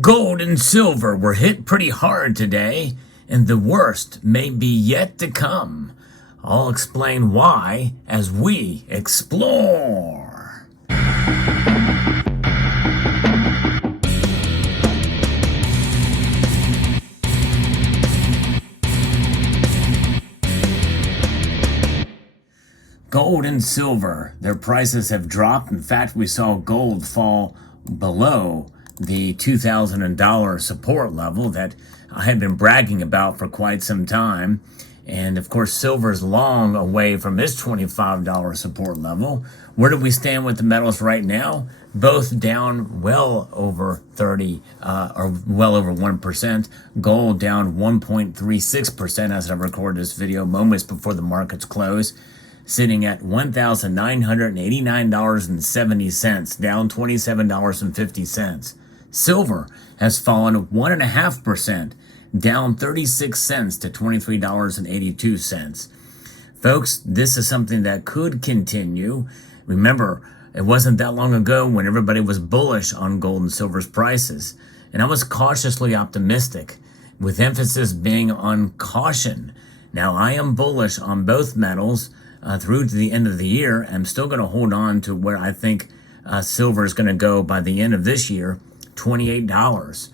Gold and silver were hit pretty hard today, and the worst may be yet to come. I'll explain why as we explore. Gold and silver, their prices have dropped. In fact, we saw gold fall below the $2,000 support level that I had been bragging about for quite some time. And of course, silver is long away from its $25 support level. Where do we stand with the metals right now? Both down well over 30 or well over 1%. Gold down 1.36% as I record this video moments before the markets close, sitting at $1,989.70, down $27.50. Silver has fallen 1.5%, down 36 cents to $23.82. Folks, this is something that could continue. Remember, it wasn't that long ago when everybody was bullish on gold and silver's prices, and I was cautiously optimistic, with emphasis being on caution. Now, I am bullish on both metals through to the end of the year. I'm still going to hold on to where I think silver is going to go by the end of this year, $28.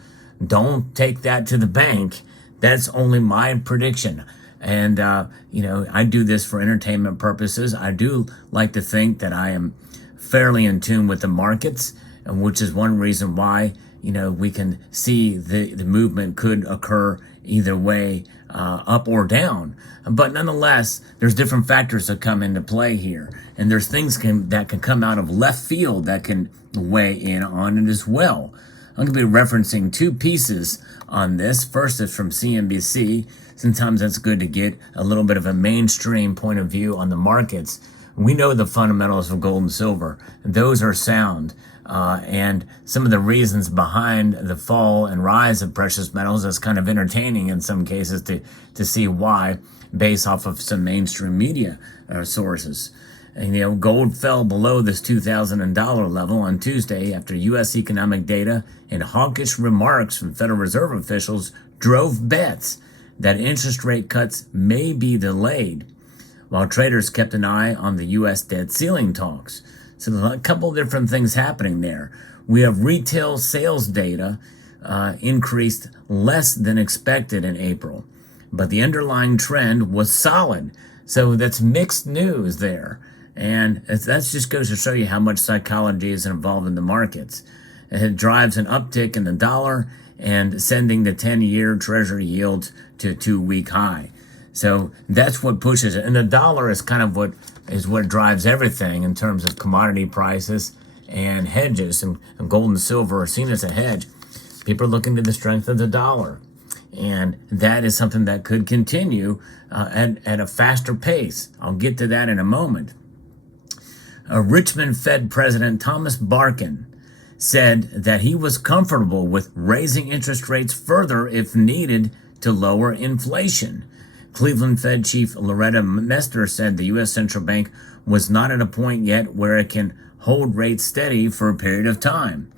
Don't take that to the bank. That's only my prediction. And, I do this for entertainment purposes. I do like to think that I am fairly in tune with the markets, which is one reason why, we can see the movement could occur either way, up or down. But nonetheless, there's different factors that come into play here. And there's things that can come out of left field that can weigh in on it as well. I'm going to be referencing two pieces on this. First is from CNBC. Sometimes it's good to get a little bit of a mainstream point of view on the markets. We know the fundamentals of gold and silver. Those are sound. And some of the reasons behind the fall and rise of precious metals is kind of entertaining in some cases to see why, based off of some mainstream media sources. And, gold fell below this $2,000 level on Tuesday after U.S. economic data and hawkish remarks from Federal Reserve officials drove bets that interest rate cuts may be delayed, while traders kept an eye on the U.S. debt ceiling talks. So there's a couple different things happening there. We have retail sales data increased less than expected in April, but the underlying trend was solid. So that's mixed news there. And that just goes to show you how much psychology is involved in the markets. It drives an uptick in the dollar and sending the 10-year Treasury yield to a 2-week high. So that's what pushes it. And the dollar is kind of what drives everything in terms of commodity prices and hedges. And gold and silver are seen as a hedge. People are looking to the strength of the dollar. And that is something that could continue at a faster pace. I'll get to that in a moment. Richmond Fed President Thomas Barkin said that he was comfortable with raising interest rates further if needed to lower inflation. Cleveland Fed Chief Loretta Mester said the U.S. Central Bank was not at a point yet where it can hold rates steady for a period of time.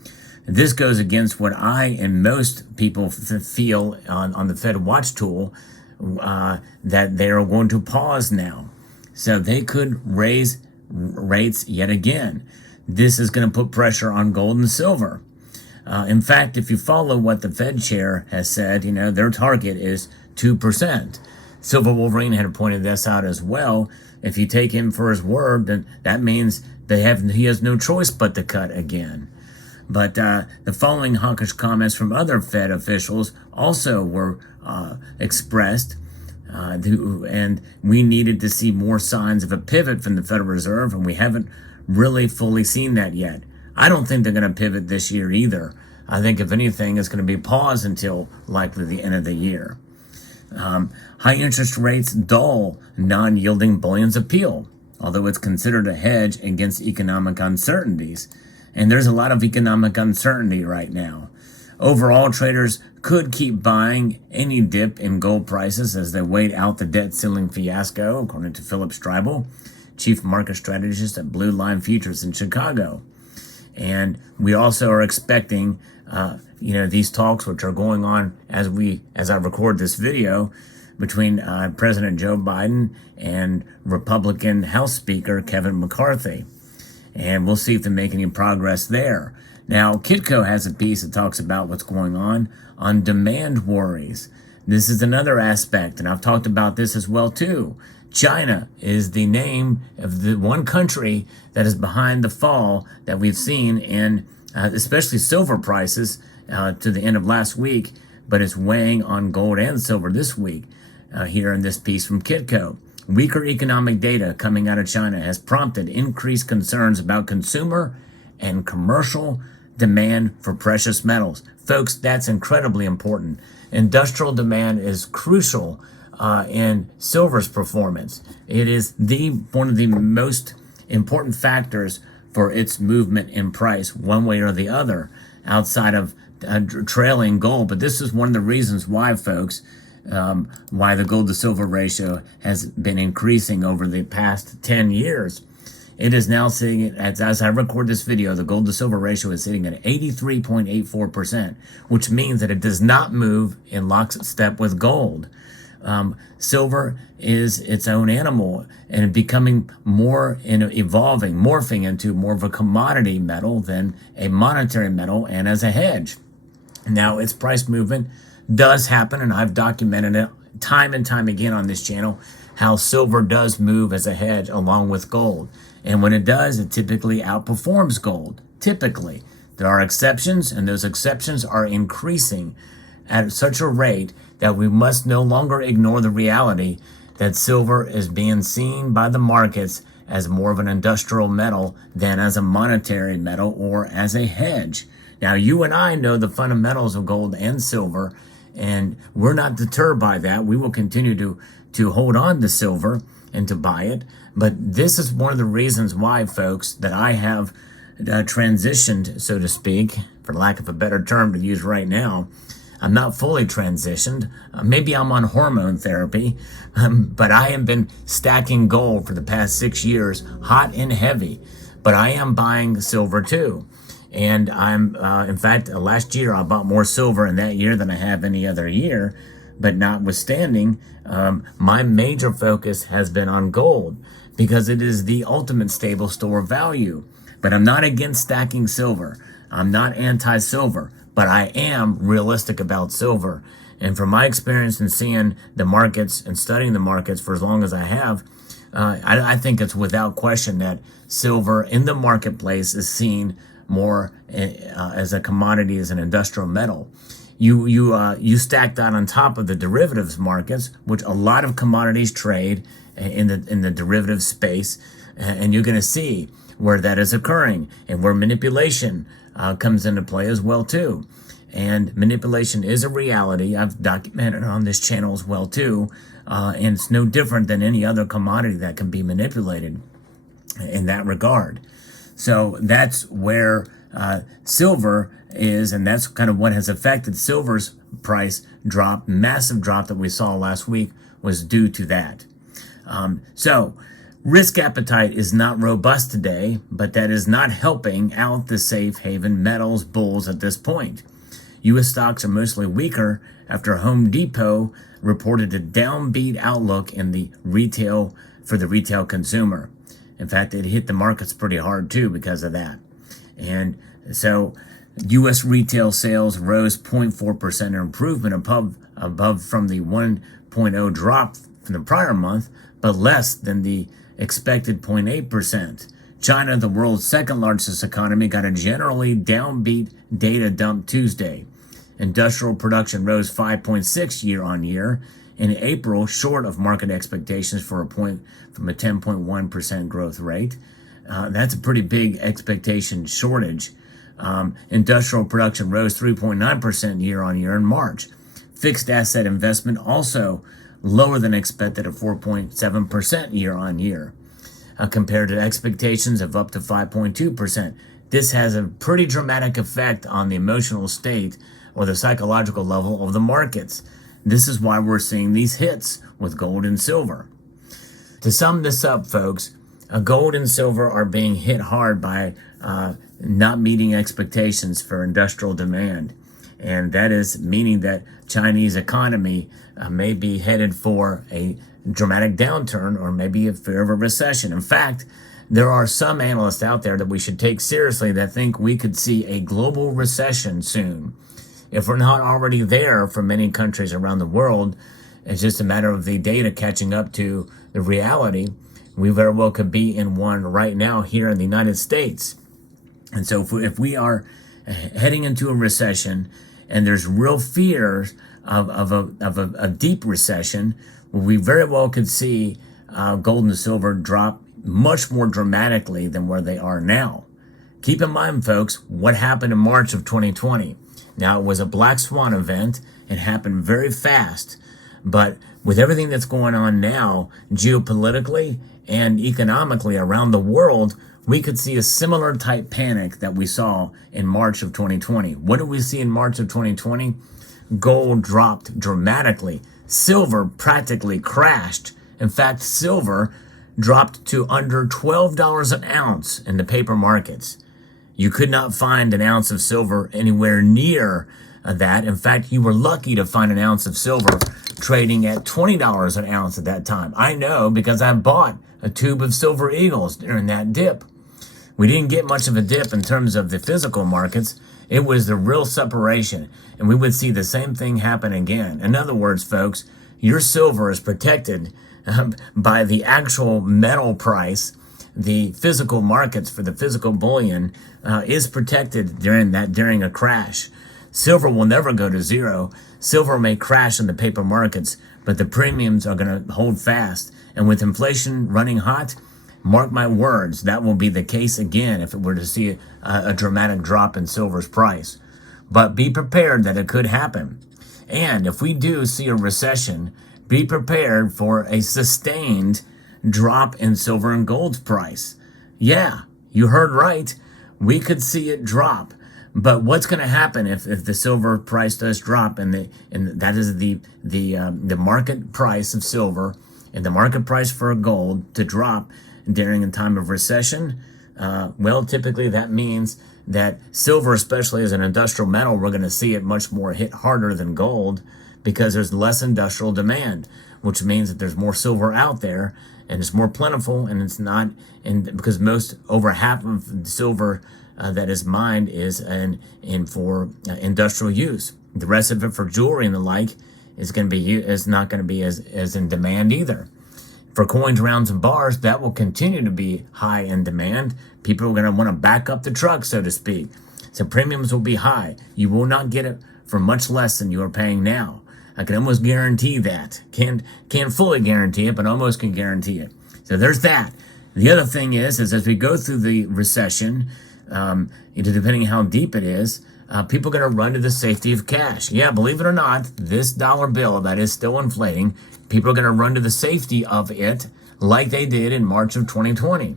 This goes against what I and most people feel on the Fed Watch tool, that they are going to pause now. So they could raise rates yet again. This is going to put pressure on gold and silver. In fact, if you follow what the Fed chair has said, their target is 2%. Silver Wolverine had pointed this out as well. If you take him for his word, then that means he has no choice but to cut again. But the following hawkish comments from other Fed officials also were expressed, and we needed to see more signs of a pivot from the Federal Reserve, and we haven't really fully seen that yet. I don't think they're going to pivot this year either. I think, if anything, it's going to be paused until likely the end of the year. High interest rates dull non-yielding bullion's appeal, although it's considered a hedge against economic uncertainties. And there's a lot of economic uncertainty right now. Overall, traders could keep buying any dip in gold prices as they wait out the debt ceiling fiasco, according to Philip Streibel, chief market strategist at Blue Line Futures in Chicago. And we also are expecting these talks, which are going on as I record this video, between President Joe Biden and Republican House Speaker Kevin McCarthy. And we'll see if they make any progress there. Now, Kitco has a piece that talks about what's going on demand worries. This is another aspect, and I've talked about this as well too. China is the name of the one country that is behind the fall that we've seen in especially silver prices to the end of last week, but it's weighing on gold and silver this week here in this piece from Kitco. Weaker economic data coming out of China has prompted increased concerns about consumer and commercial demand for precious metals. Folks, that's incredibly important. Industrial demand is crucial in silver's performance. It is one of the most important factors for its movement in price, one way or the other, outside of trailing gold. But this is one of the reasons why, folks, why the gold to silver ratio has been increasing over the past 10 years. It is now sitting at, as I record this video, the gold to silver ratio is sitting at 83.84%, which means that it does not move in lockstep with gold. Silver is its own animal and becoming more evolving, morphing into more of a commodity metal than a monetary metal and as a hedge. Now, its price movement does happen, and I've documented it time and time again on this channel, how silver does move as a hedge along with gold. And when it does, it typically outperforms gold. Typically. There are exceptions, and those exceptions are increasing at such a rate that we must no longer ignore the reality that silver is being seen by the markets as more of an industrial metal than as a monetary metal or as a hedge. Now, you and I know the fundamentals of gold and silver, and we're not deterred by that. We will continue to hold on to silver and to buy it. But this is one of the reasons why, folks, that I have transitioned, so to speak, for lack of a better term to use right now. I'm not fully transitioned. Maybe I'm on hormone therapy, but I have been stacking gold for the past 6 years, hot and heavy. But I am buying silver too. And I'm, in fact, last year I bought more silver in that year than I have any other year. But notwithstanding, my major focus has been on gold because it is the ultimate stable store of value. But I'm not against stacking silver. I'm not anti-silver, but I am realistic about silver. And from my experience in seeing the markets and studying the markets for as long as I have, I think it's without question that silver in the marketplace is seen more as a commodity, as an industrial metal. You stack that on top of the derivatives markets, which a lot of commodities trade in the derivative space, and you're going to see where that is occurring and where manipulation comes into play as well too. And manipulation is a reality. I've documented on this channel as well too, and it's no different than any other commodity that can be manipulated in that regard. So that's where silver is, and that's kind of what has affected silver's price drop. Massive drop that we saw last week was due to that. So risk appetite is not robust today, but that is not helping out the safe haven metals bulls at this point. U.S. stocks are mostly weaker after Home Depot reported a downbeat outlook in the retail for the retail consumer. In fact, it hit the markets pretty hard too because of that. And so U.S. retail sales rose 0.4%, an improvement above from the 1.0 drop from the prior month, but less than the expected 0.8%. China, the world's second largest economy, got a generally downbeat data dump Tuesday. Industrial production rose 5.6 year on year in April, short of market expectations from a 10.1% growth rate. That's a pretty big expectation shortage. Industrial production rose 3.9% year on year in March. Fixed asset investment also lower than expected at 4.7% year on year, compared to expectations of up to 5.2%. This has a pretty dramatic effect on the emotional state or the psychological level of the markets. This is why we're seeing these hits with gold and silver. To sum this up, folks, gold and silver are being hit hard by not meeting expectations for industrial demand. And that is meaning that Chinese economy may be headed for a dramatic downturn or maybe a fear of a recession. In fact, there are some analysts out there that we should take seriously that think we could see a global recession soon. If we're not already there for many countries around the world, it's just a matter of the data catching up to the reality. We very well could be in one right now here in the United States. And so if we are heading into a recession and there's real fears of a deep recession, we very well could see gold and silver drop much more dramatically than where they are now. Keep in mind, folks, what happened in March of 2020. Now, it was a black swan event. It happened very fast. But with everything that's going on now, geopolitically and economically around the world, we could see a similar type panic that we saw in March of 2020. What did we see in March of 2020? Gold dropped dramatically. Silver practically crashed. In fact, silver dropped to under $12 an ounce in the paper markets. You could not find an ounce of silver anywhere near that. In fact, you were lucky to find an ounce of silver trading at $20 an ounce at that time. I know because I bought a tube of Silver Eagles during that dip. We didn't get much of a dip in terms of the physical markets. It was the real separation, and we would see the same thing happen again. In other words, folks, your silver is protected by the actual metal price. The physical markets for the physical bullion is protected during a crash. Silver will never go to zero. Silver may crash in the paper markets, but the premiums are going to hold fast. And with inflation running hot, mark my words, that will be the case again if it were to see a dramatic drop in silver's price. But be prepared that it could happen. And if we do see a recession, be prepared for a sustained drop in silver and gold's price. Yeah, you heard right. We could see it drop. But what's going to happen if the silver price does drop and that is the market price of silver and the market price for gold to drop during a time of recession? Well, typically that means that silver, especially as an industrial metal, we're going to see it much more hit harder than gold because there's less industrial demand, which means that there's more silver out there and it's more plentiful, and it's not, and because over half of the silver that is mined is for industrial use. The rest of it for jewelry and the like is not going to be as in demand either. For coins, rounds, and bars, that will continue to be high in demand. People are going to want to back up the truck, so to speak. So premiums will be high. You will not get it for much less than you are paying now. I can almost guarantee that. Can't fully guarantee it, but almost can guarantee it. So there's that. The other thing is as we go through the recession, depending on how deep it is, people are going to run to the safety of cash. Yeah, believe it or not, this dollar bill that is still inflating, people are going to run to the safety of it like they did in March of 2020.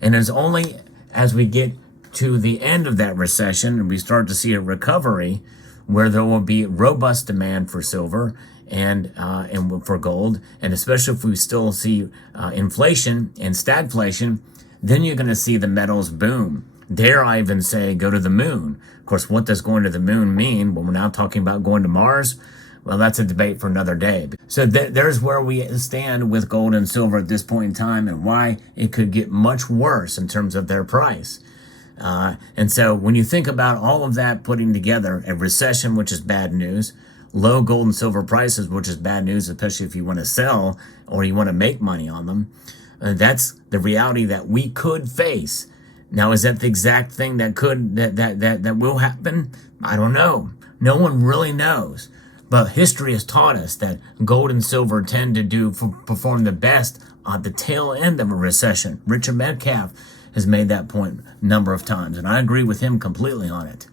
And it's only as we get to the end of that recession and we start to see a recovery where there will be robust demand for silver and for gold, and especially if we still see inflation and stagflation, then you're going to see the metals boom. Dare I even say go to the moon? Of course, what does going to the moon mean when we're now talking about going to Mars? Well, that's a debate for another day. So there's where we stand with gold and silver at this point in time and why it could get much worse in terms of their price. And so when you think about all of that putting together, a recession, which is bad news, low gold and silver prices, which is bad news, especially if you want to sell or you want to make money on them, that's the reality that we could face. Now, is that the exact thing that will happen? I don't know. No one really knows. But history has taught us that gold and silver tend to perform the best on the tail end of a recession. Richard Metcalf has made that point a number of times, and I agree with him completely on it.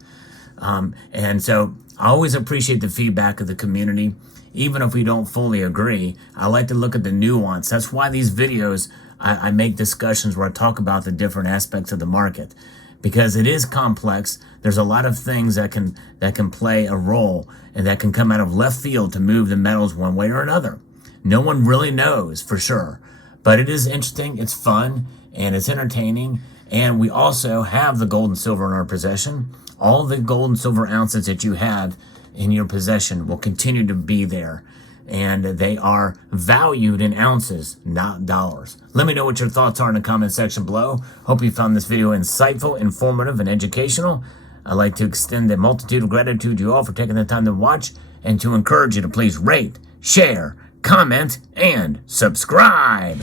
And so I always appreciate the feedback of the community, even if we don't fully agree. I like to look at the nuance. That's why these videos, I make discussions where I talk about the different aspects of the market, because it is complex. There's a lot of things that can play a role and that can come out of left field to move the metals one way or another. No one really knows for sure, but it is interesting, it's fun, and it's entertaining, And we also have the gold and silver in our possession. All the gold and silver ounces that you have in your possession will continue to be there. And they are valued in ounces, not dollars. Let me know what your thoughts are in the comment section below. Hope you found this video insightful, informative, and educational. I'd like to extend a multitude of gratitude to you all for taking the time to watch and to encourage you to please rate, share, comment, and subscribe.